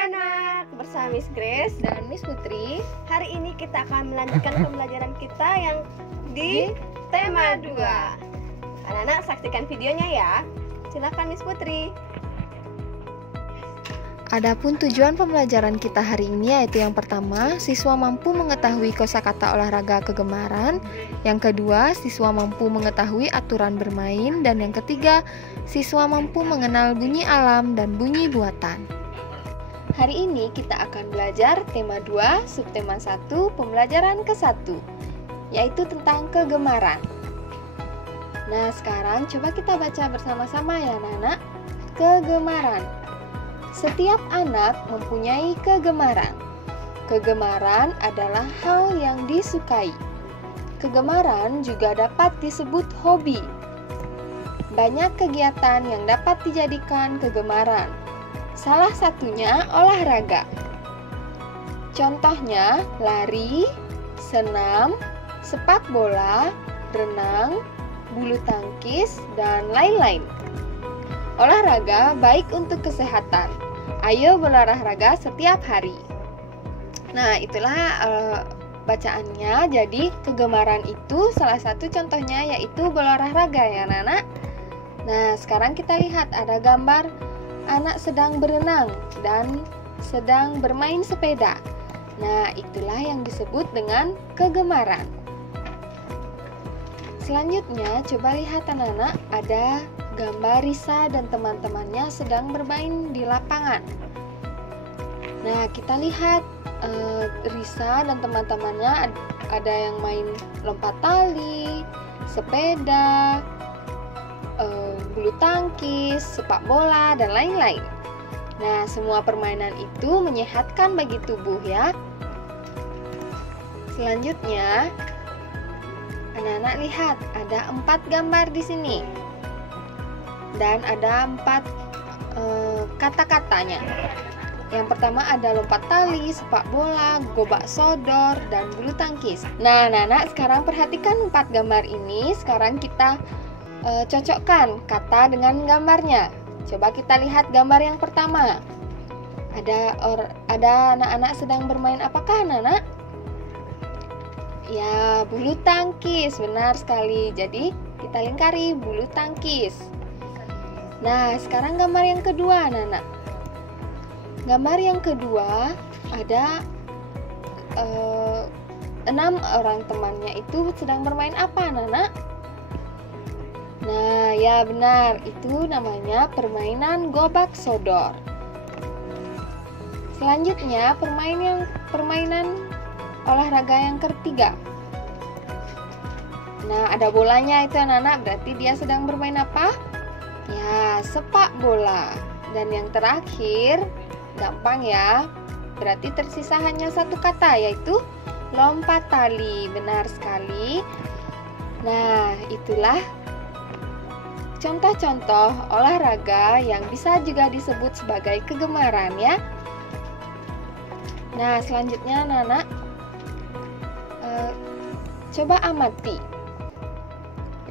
anak-anak, bersama Miss Grace dan Miss Putri. Hari ini kita akan melanjutkan pembelajaran kita yang di tema 2. Anak-anak saksikan videonya ya. Silakan Miss Putri. Adapun tujuan pembelajaran kita hari ini yaitu yang pertama, siswa mampu mengetahui kosakata olahraga kegemaran. Yang kedua, siswa mampu mengetahui aturan bermain. Dan yang ketiga, siswa mampu mengenal bunyi alam dan bunyi buatan. Hari ini kita akan belajar tema 2, subtema 1, pembelajaran ke-1, yaitu tentang kegemaran. Nah, sekarang coba kita baca bersama-sama ya anak-anak. Kegemaran. Setiap anak mempunyai kegemaran. Kegemaran adalah hal yang disukai. Kegemaran juga dapat disebut hobi. Banyak kegiatan yang dapat dijadikan kegemaran. Salah satunya olahraga. Contohnya lari, senam, sepak bola, renang, bulu tangkis, dan lain-lain. Olahraga baik untuk kesehatan. Ayo berolahraga setiap hari. Nah, itulah bacaannya. Jadi, kegemaran itu salah satu contohnya yaitu berolahraga ya, anak-anak. Nah, sekarang kita lihat ada gambar anak sedang berenang dan sedang bermain sepeda. Nah, itulah yang disebut dengan kegemaran. Selanjutnya, coba lihat anak-anak, ada gambar Risa dan teman-temannya sedang bermain di lapangan. Nah, kita lihat Risa dan teman-temannya ada yang main lompat tali, sepeda, bulu tangkis, sepak bola, dan lain-lain. Nah, semua permainan itu menyehatkan bagi tubuh ya. Selanjutnya, anak-anak lihat ada 4 gambar di sini. Dan ada 4 kata-katanya. Yang pertama ada lompat tali, sepak bola, gobak sodor, dan bulu tangkis. Nah, anak-anak sekarang perhatikan 4 gambar ini. Sekarang kita cocokkan kata dengan gambarnya. Coba kita lihat gambar yang pertama. Ada anak-anak sedang bermain apakah anak-anak? Ya, bulu tangkis, benar sekali. Jadi kita lingkari bulu tangkis. Nah, sekarang gambar yang kedua, anak-anak. Gambar yang kedua ada 6 orang temannya itu sedang bermain apa, anak-anak? Nah, ya benar, itu namanya permainan gobak sodor. Selanjutnya, permainan olahraga yang ketiga. Nah, ada bolanya itu anak-anak, berarti dia sedang bermain apa? Ya, sepak bola. Dan yang terakhir, gampang ya. Berarti tersisa hanya 1 kata, yaitu lompat tali. Benar sekali. Nah, itulah contoh-contoh olahraga yang bisa juga disebut sebagai kegemaran ya. Nah, selanjutnya anak-anak, coba amati.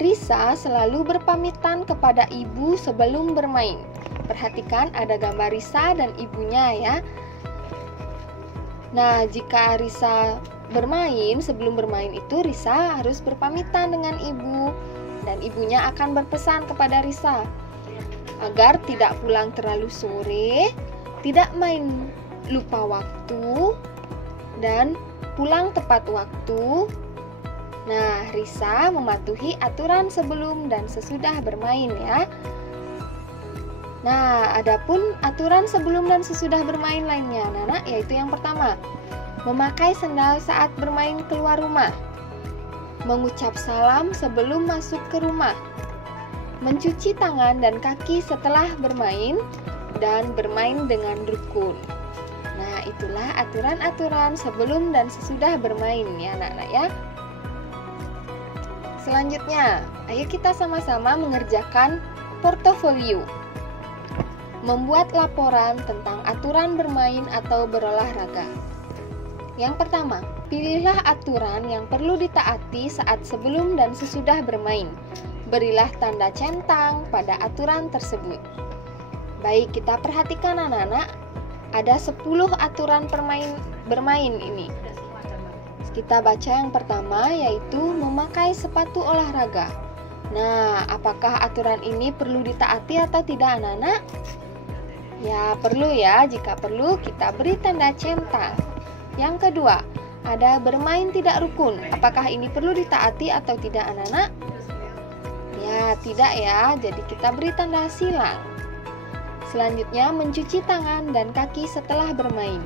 Risa selalu berpamitan kepada ibu sebelum bermain. Perhatikan ada gambar Risa dan ibunya ya. Nah, jika Risa bermain, sebelum bermain itu Risa harus berpamitan dengan ibu. Dan ibunya akan berpesan kepada Risa agar tidak pulang terlalu sore, tidak main lupa waktu, dan pulang tepat waktu. Nah, Risa mematuhi aturan sebelum dan sesudah bermain ya. Nah, adapun aturan sebelum dan sesudah bermain lainnya, anak-anak, yaitu yang pertama, memakai sendal saat bermain keluar rumah, mengucap salam sebelum masuk ke rumah, mencuci tangan dan kaki setelah bermain, dan bermain dengan rukun. Nah, itulah aturan-aturan sebelum dan sesudah bermain ya anak-anak ya. Selanjutnya, ayo kita sama-sama mengerjakan portofolio. Membuat laporan tentang aturan bermain atau berolahraga. Yang pertama, pilihlah aturan yang perlu ditaati saat sebelum dan sesudah bermain. Berilah tanda centang pada aturan tersebut. Baik, kita perhatikan anak-anak. Ada 10 aturan bermain ini. Kita baca yang pertama, yaitu memakai sepatu olahraga. Nah, apakah aturan ini perlu ditaati atau tidak anak-anak? Ya, perlu ya. Jika perlu, kita beri tanda centang. Yang kedua, ada bermain tidak rukun. Apakah ini perlu ditaati atau tidak anak-anak? Ya, tidak ya. Jadi kita beri tanda silang. Selanjutnya, mencuci tangan dan kaki setelah bermain.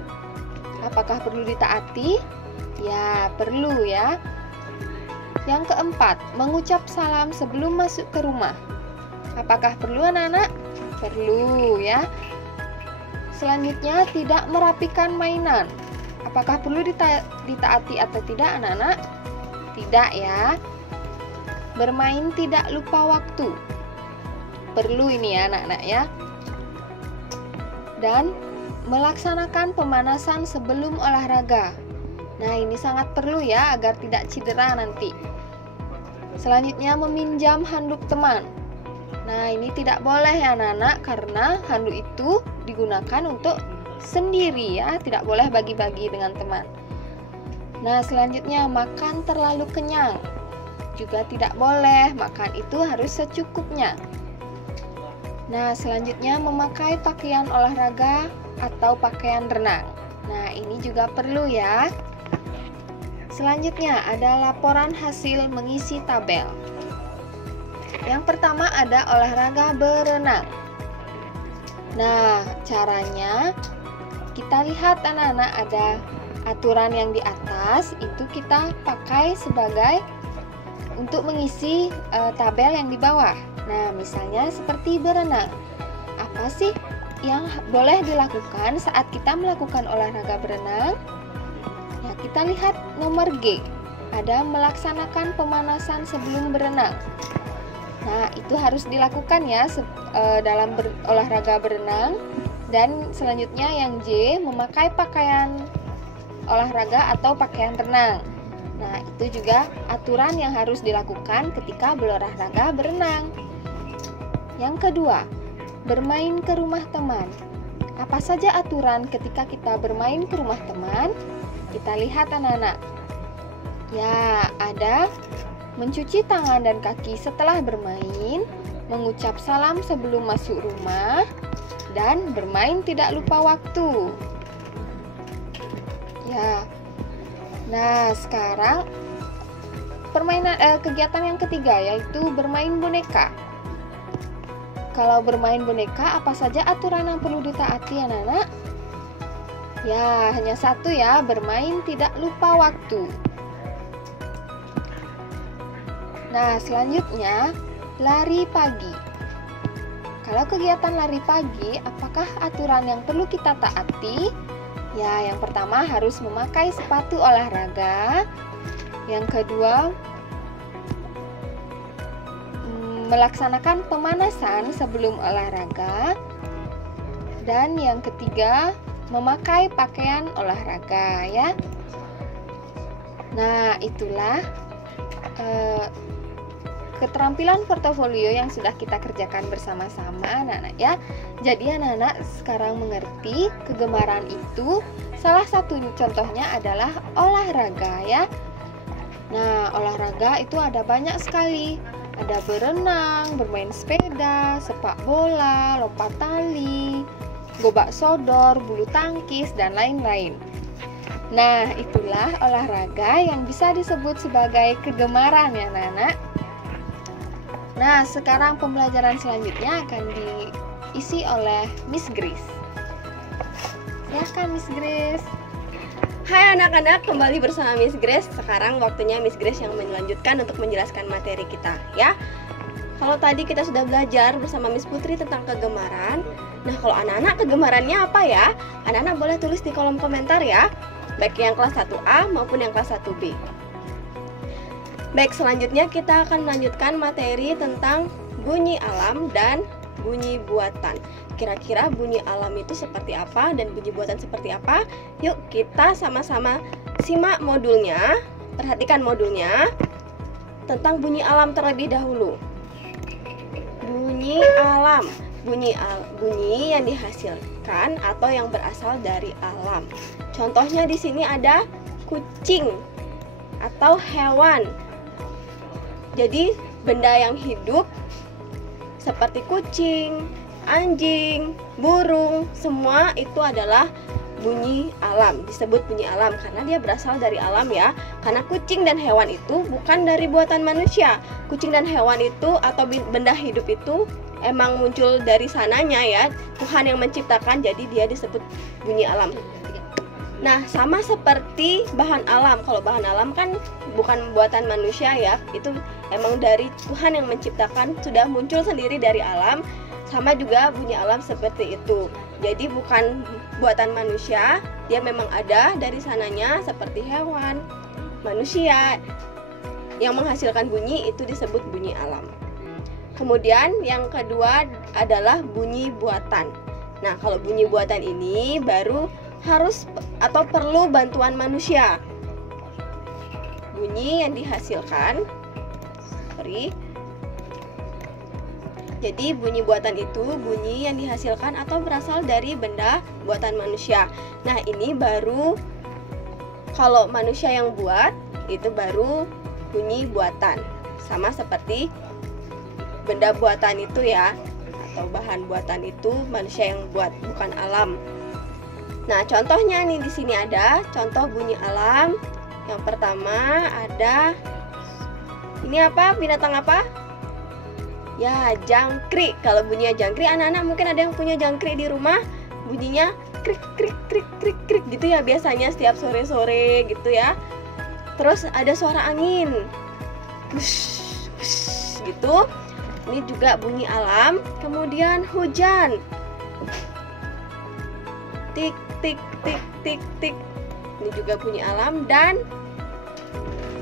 Apakah perlu ditaati? Ya, perlu ya. Yang keempat, mengucap salam sebelum masuk ke rumah. Apakah perlu anak-anak? Perlu ya. Selanjutnya, tidak merapikan mainan. Apakah perlu ditaati atau tidak anak-anak? Tidak ya. Bermain tidak lupa waktu. Perlu ini ya anak-anak ya. Dan melaksanakan pemanasan sebelum olahraga. Nah, ini sangat perlu ya agar tidak cedera nanti. Selanjutnya, meminjam handuk teman. Nah, ini tidak boleh ya anak-anak, karena handuk itu digunakan untuk sendiri ya, tidak boleh bagi-bagi dengan teman. Nah, selanjutnya, makan terlalu kenyang. Juga tidak boleh, makan itu harus secukupnya. Nah, selanjutnya memakai pakaian olahraga atau pakaian renang. Nah, ini juga perlu ya. Selanjutnya ada laporan hasil mengisi tabel. Yang pertama ada olahraga berenang. Nah, caranya kita lihat anak-anak, ada aturan yang di atas itu kita pakai sebagai untuk mengisi tabel yang di bawah. Nah, misalnya seperti berenang. Apa sih yang boleh dilakukan saat kita melakukan olahraga berenang? Ya, kita lihat nomor G. Ada melaksanakan pemanasan sebelum berenang. Nah, itu harus dilakukan ya dalam olahraga berenang. Dan selanjutnya yang J, memakai pakaian olahraga atau pakaian renang. Nah, itu juga aturan yang harus dilakukan ketika berolahraga berenang. Yang kedua, bermain ke rumah teman. Apa saja aturan ketika kita bermain ke rumah teman? Kita lihat anak-anak. Ya, ada mencuci tangan dan kaki setelah bermain, mengucap salam sebelum masuk rumah, dan bermain tidak lupa waktu. Ya. Nah, sekarang kegiatan yang ketiga yaitu bermain boneka. Kalau bermain boneka, apa saja aturan yang perlu ditaati anak-anak? Ya, hanya satu ya, bermain tidak lupa waktu. Nah, selanjutnya lari pagi. Kalau kegiatan lari pagi, apakah aturan yang perlu kita taati? Ya, yang pertama harus memakai sepatu olahraga. Yang kedua, melaksanakan pemanasan sebelum olahraga. Dan yang ketiga, memakai pakaian olahraga ya. Nah, itulah keterampilan portofolio yang sudah kita kerjakan bersama-sama anak-anak ya. Jadi anak-anak sekarang mengerti kegemaran itu salah satu contohnya adalah olahraga ya. Nah, olahraga itu ada banyak sekali. Ada berenang, bermain sepeda, sepak bola, lompat tali, gobak sodor, bulu tangkis, dan lain-lain. Nah, itulah olahraga yang bisa disebut sebagai kegemaran ya anak-anak. Nah, sekarang pembelajaran selanjutnya akan diisi oleh Miss Grace. Silakan Miss Grace. Hai anak-anak, kembali bersama Miss Grace. Sekarang waktunya Miss Grace yang melanjutkan untuk menjelaskan materi kita ya. Kalau tadi kita sudah belajar bersama Miss Putri tentang kegemaran. Nah, kalau anak-anak kegemarannya apa ya? Anak-anak boleh tulis di kolom komentar ya, baik yang kelas 1A maupun yang kelas 1B. Baik, selanjutnya kita akan melanjutkan materi tentang bunyi alam dan bunyi buatan. Kira-kira bunyi alam itu seperti apa dan bunyi buatan seperti apa? Yuk kita sama-sama simak modulnya. Perhatikan modulnya tentang bunyi alam terlebih dahulu. Bunyi alam, bunyi yang dihasilkan atau yang berasal dari alam. Contohnya di sini ada kucing atau hewan. Jadi benda yang hidup seperti kucing, anjing, burung, semua itu adalah bunyi alam, disebut bunyi alam karena dia berasal dari alam ya. Karena kucing dan hewan itu bukan dari buatan manusia. Kucing dan hewan itu atau benda hidup itu emang muncul dari sananya ya, Tuhan yang menciptakan, jadi dia disebut bunyi alam. Nah, sama seperti bahan alam. Kalau bahan alam kan bukan buatan manusia ya, itu emang dari Tuhan yang menciptakan, sudah muncul sendiri dari alam. Sama juga bunyi alam seperti itu. Jadi bukan buatan manusia, dia memang ada dari sananya seperti hewan, manusia. Yang menghasilkan bunyi itu disebut bunyi alam. Kemudian yang kedua adalah bunyi buatan. Nah, kalau bunyi buatan ini baru harus atau perlu bantuan manusia. Bunyi yang dihasilkan jadi bunyi buatan itu bunyi yang dihasilkan atau berasal dari benda buatan manusia. Nah, ini baru kalau manusia yang buat, itu baru bunyi buatan. Sama seperti benda buatan itu ya, atau bahan buatan itu manusia yang buat, bukan alam. Nah, contohnya nih di sini ada contoh bunyi alam. Yang pertama ada ini apa? Binatang apa? Ya, jangkrik. Kalau bunyinya jangkrik, anak-anak mungkin ada yang punya jangkrik di rumah, bunyinya krik krik krik krik krik gitu ya biasanya setiap sore-sore gitu ya. Terus ada suara angin. Hush, hush, gitu. Ini juga bunyi alam. Kemudian hujan. Tik tik tik tik tik. Ini juga bunyi alam. Dan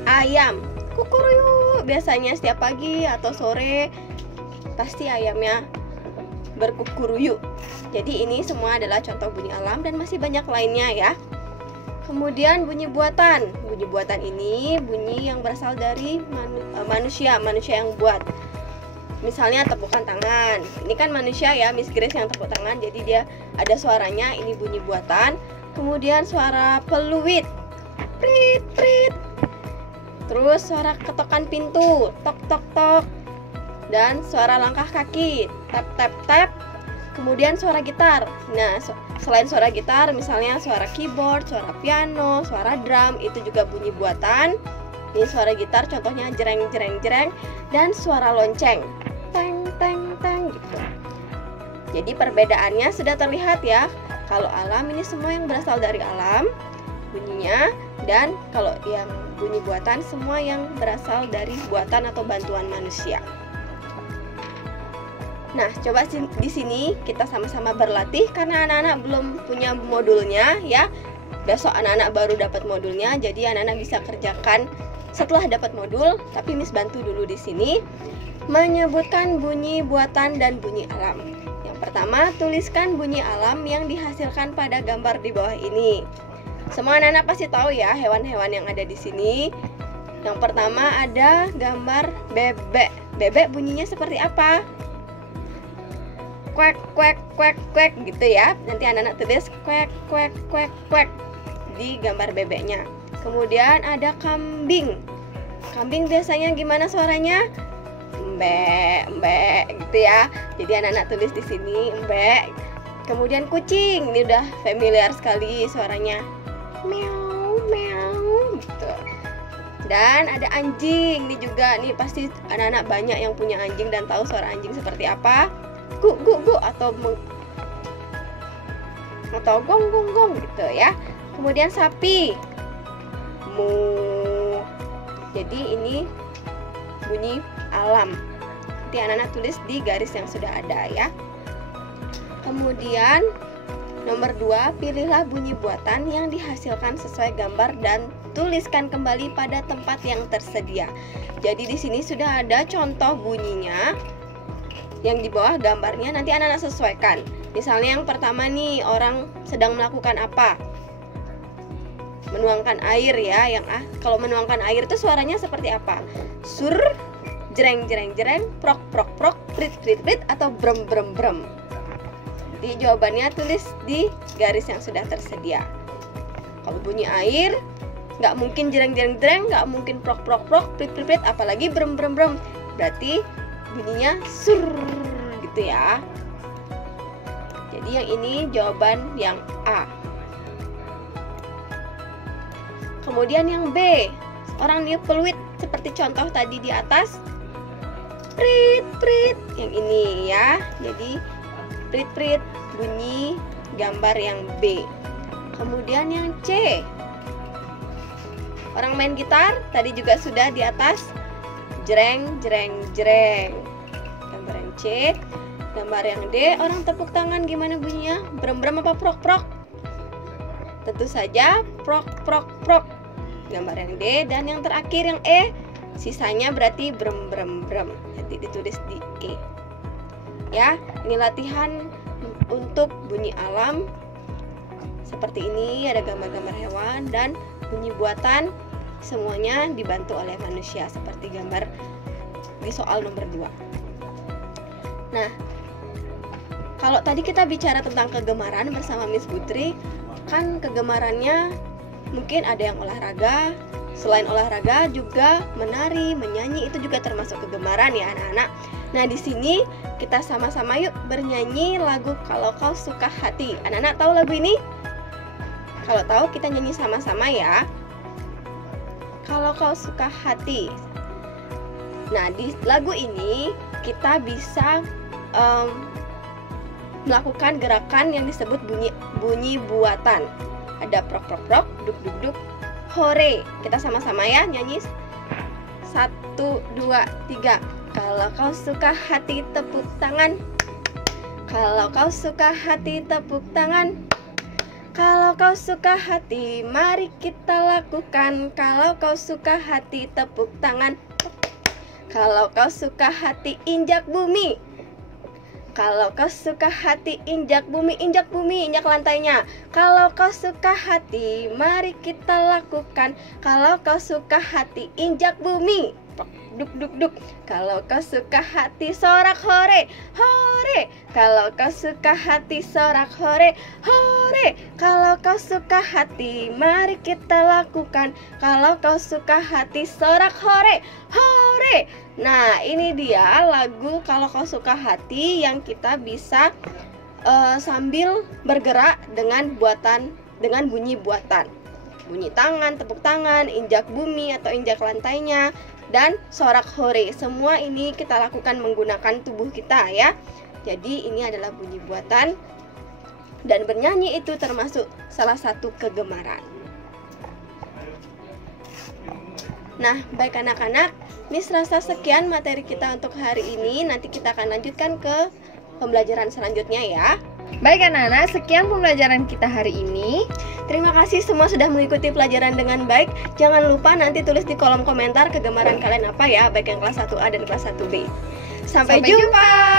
ayam kukuruyuk. Biasanya setiap pagi atau sore pasti ayamnya berkukuruyuk. Jadi ini semua adalah contoh bunyi alam dan masih banyak lainnya ya. Kemudian bunyi buatan. Bunyi buatan ini bunyi yang berasal dari manusia yang buat. Misalnya tepukan tangan. Ini kan manusia ya, Miss Grace yang tepuk tangan, jadi dia ada suaranya, ini bunyi buatan. Kemudian suara peluit. Prit prit. Terus suara ketokan pintu, tok tok tok. Dan suara langkah kaki, tap tap tap. Kemudian suara gitar. Nah, selain suara gitar, misalnya suara keyboard, suara piano, suara drum, itu juga bunyi buatan. Ini suara gitar, contohnya jereng jereng jereng. Dan suara lonceng, teng teng teng gitu. Jadi perbedaannya sudah terlihat ya. Kalau alam ini semua yang berasal dari alam bunyinya, dan kalau yang bunyi buatan semua yang berasal dari buatan atau bantuan manusia. Nah, coba di sini kita sama-sama berlatih karena anak-anak belum punya modulnya ya. Besok anak-anak baru dapat modulnya, jadi anak-anak bisa kerjakan setelah dapat modul. Tapi Miss bantu dulu di sini menyebutkan bunyi buatan dan bunyi alam. Yang pertama, tuliskan bunyi alam yang dihasilkan pada gambar di bawah ini. Semua anak-anak pasti tahu ya hewan-hewan yang ada di sini. Yang pertama ada gambar bebek. Bebek bunyinya seperti apa? Kwek kwek kwek kwek gitu ya. Nanti anak-anak tulis kwek kwek kwek kwek di gambar bebeknya. Kemudian ada kambing. Kambing biasanya gimana suaranya? Mbek mbek gitu ya. Jadi anak-anak tulis di sini mbek. Kemudian kucing, ini udah familiar sekali suaranya. Meow meow gitu. Dan ada anjing. Ini juga nih pasti anak-anak banyak yang punya anjing dan tahu suara anjing seperti apa. Gu gu gu atau gong gong gong gitu ya. Kemudian sapi, mu. Jadi ini bunyi alam. Nanti anak-anak tulis di garis yang sudah ada ya. Kemudian nomor 2, pilihlah bunyi buatan yang dihasilkan sesuai gambar dan tuliskan kembali pada tempat yang tersedia. Jadi di sini sudah ada contoh bunyinya. Yang di bawah gambarnya nanti anak-anak sesuaikan. Misalnya yang pertama nih, orang sedang melakukan apa? Menuangkan air ya. Kalau menuangkan air itu suaranya seperti apa? Sur, jreng jreng jreng, prok prok prok, prit prit prit, atau brem brem brem. Nanti jawabannya tulis di garis yang sudah tersedia. Kalau bunyi air, nggak mungkin jreng-jreng-jreng, nggak mungkin prok-prok-prok, prit-prit-prit, apalagi brem-brem-brem. Berarti bunyinya sur gitu ya. Jadi yang ini jawaban yang A. Kemudian yang B, orang niup peluit seperti contoh tadi di atas. Prit, prit, yang ini ya. Jadi prit, prit, bunyi gambar yang B. Kemudian yang C, orang main gitar tadi juga sudah di atas. Jreng, jreng, jreng. Gambar yang C. Gambar yang D, orang tepuk tangan gimana bunyinya? Brem-brem apa prok-prok? Tentu saja prok, prok, prok. Gambar yang D. Dan yang terakhir yang E, sisanya berarti brem, brem, brem. Jadi ditulis di E. Ya, ini latihan untuk bunyi alam. Seperti ini, ada gambar-gambar hewan dan bunyi buatan. Semuanya dibantu oleh manusia seperti gambar di soal nomor 2. Nah, kalau tadi kita bicara tentang kegemaran bersama Miss Putri, kan kegemarannya mungkin ada yang olahraga. Selain olahraga juga menari, menyanyi, itu juga termasuk kegemaran ya anak-anak. Nah, di sini kita sama-sama yuk bernyanyi lagu Kalau Kau Suka Hati. Anak-anak tahu lagu ini? Kalau tahu kita nyanyi sama-sama ya. Kalau Kau Suka Hati. Nah, di lagu ini kita bisa melakukan gerakan yang disebut bunyi buatan. Ada prok prok prok, duk duk duk, hore. Kita sama-sama ya nyanyi. 1, 2, 3. Kalau kau suka hati tepuk tangan. Kalau kau suka hati tepuk tangan. Kalau kau suka hati mari kita lakukan. Kalau kau suka hati tepuk tangan. Kalau kau suka hati injak bumi. Kalau kau suka hati injak bumi, injak lantainya. Kalau kau suka hati, mari kita lakukan. Kalau kau suka hati injak bumi, duk duk duk. Kalau kau suka hati sorak hore, hore. Kalau kau suka hati sorak hore, hore. Kalau kau suka hati, mari kita lakukan. Kalau kau suka hati sorak hore, hore. Nah, ini dia lagu Kalau Kau Suka Hati yang kita bisa sambil bergerak dengan bunyi buatan. Bunyi tangan, tepuk tangan, injak bumi atau injak lantainya, dan sorak hore. Semua ini kita lakukan menggunakan tubuh kita ya. Jadi ini adalah bunyi buatan. Dan bernyanyi itu termasuk salah satu kegemaran. Nah, baik anak-anak, Miss rasa sekian materi kita untuk hari ini. Nanti kita akan lanjutkan ke pembelajaran selanjutnya ya. Baik anak-anak, sekian pembelajaran kita hari ini. Terima kasih semua sudah mengikuti pelajaran dengan baik. Jangan lupa nanti tulis di kolom komentar kegemaran kalian apa ya, baik yang kelas 1A dan kelas 1B. Sampai jumpa.